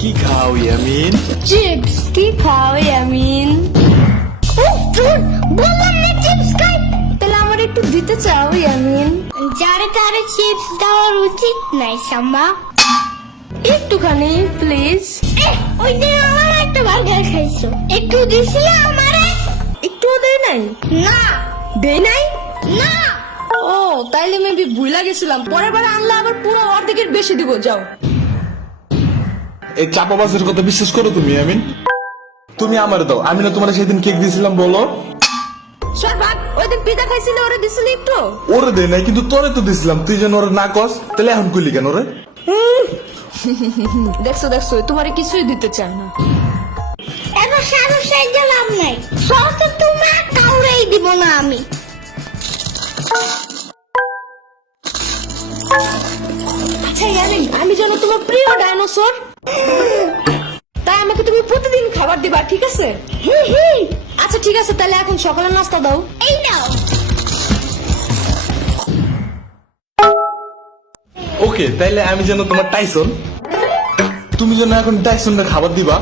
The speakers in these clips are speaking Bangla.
কি খাও ইয়ামিন? চিপস। কি খাও ইয়ামিন? উফ ধুর, বললাম না চিপস খাই। তাহলে আমার একটু দিতে চাও ইয়ামিন? যারে তারে চিপস দেওয়ার উচিত নাই সাম্বা। একটুখানি প্লিজ। ওই দিন আমার একটা বার্গার খাইছো, একটু দিছিলে আমারে? একটুও দেয় নাই? না। দেয় নাই? না। ও তাইলে মেবি ভুলা গেছিলাম, পরের বার আনলে আবার পুরো অর্ধেকের বেশি দিব। যাও। এই চাপাবাজের কথা বিশ্বাস করো তুমি ইয়ামিন? তুমি আমার দাও, আমি না তোমার সেদিন কেক দিয়েছিলাম বলো? সব ভাগ, ওই দিন পিজা খাইছিলে ওরে দিছিলি একটু? ওরে দেয় নাই, কিন্তু তোরে তো দিছিলাম, তুই যেন ওরে না কস, তাহলে এখন কইলি কেন রে? দেখছো দেখছো, তোমারে কিছুই দিতে চায় না। এত সাহস সাইজে লাভ নাই, সব তো তোমার কাউরেই দিব না আমি। আচ্ছা ইয়ামিন, আমি যেন তোমার প্রিয় ডাইনোসর, তাই আমাকে তুমি প্রতিদিন খাবার দিবা, ঠিক আছে? আচ্ছা ঠিক আছে, তাহলে এখন সকালের নাস্তা দাও। এই নাও। ওকে, তাইলে আমি যেন তোমার টাইসন, তুমি যেন এখন টাইসনকে খাবার দিবা।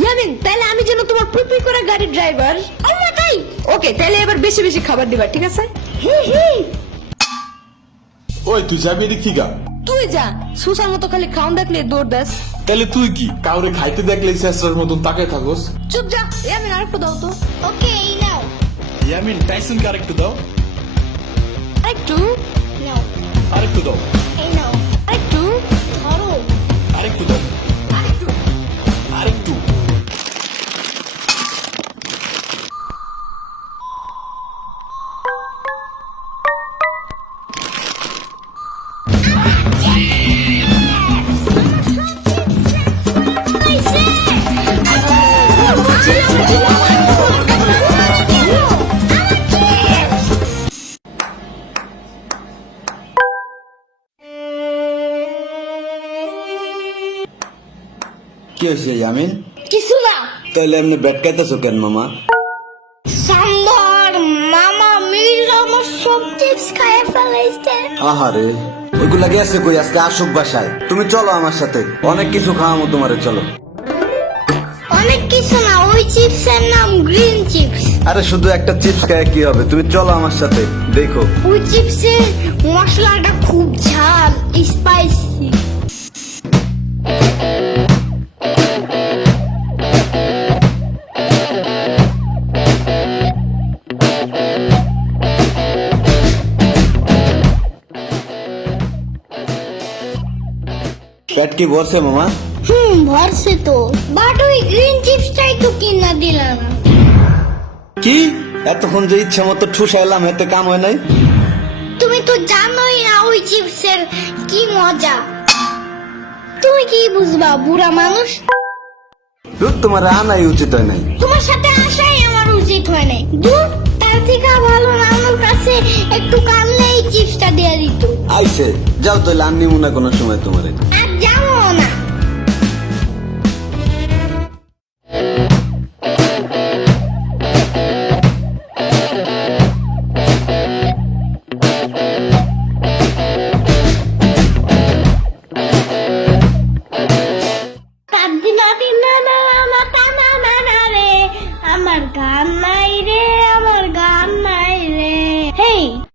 ইয়ামিন, তাহলে আমি যেন তোমার পুই করে গাড়ির ড্রাইভার। তাই ওকে, তাহলে এবার বেশি বেশি খাবার দিবা, ঠিক আছে? ওই তুই যাবি এদিক থেকে? তুই যা, সুসার মতো খালি খাওন দেখলে দৌড় দাস। তাহলে তুই কি কাউরে খাইতে দেখলে শেষের মতন তাকে থাকোস? চুপ যা। ইয়ামিন আরেকটু দাও তো। ওকে, এই নাও। ইয়ামিন, টাইসনকে আরেকটু দাও। আরেকটু নাও। আরেকটু দাও। এই নাও। আরেকটু ধরো। আরেকটু দাও। আরেকটু। আরেকটু। কি হয়েছে ইয়ামিন? কিছু না। তাহলে এমনি বেটকাইতেছো কেন মামা? সাম্বার মামা মিল আমার সব চিপস খাইয়ে ফেলাইছে। আহারে, ওইগুলা গেছে কই? আজকে আসুক বাসায়। তুমি চলো আমার সাথে, অনেক কিছু খাওয়াবো তোমারে, চলো। অনেক কিছু না, ওই চিপসের নাম গ্রিন চিপস। আরে শুধু একটা চিপস খায় কি হবে? তুমি চলো আমার সাথে, দেখো। ওই চিপসের মশলাটা খুব ঝাল, স্পাইসি। পেট কি ভরছে মামা? ভরছে তো, বাট ওই গ্রিন চিপসটাই তো কিনা দিলা না। কি এতক্ষণ যে ইচ্ছা মতো ঠুসাইলাম, এতে কাম হয় নাই? তুমি তো জানোই না ওই চিপসের কি মজা। তুমি কি বুঝবা, বুড়া মানুষ? দুধ তোমার আনাই উচিত হয় নাই। তোমার সাথে আসাই আমার উচিত হয় নাই। দূর, তার থেকে ভালো নানুর কাছে একটু কানলে এই চিপসটা দিয়ে দিত। আইসে যাও, তাহলে আননি মনে কোনো সময় তোমারে। আর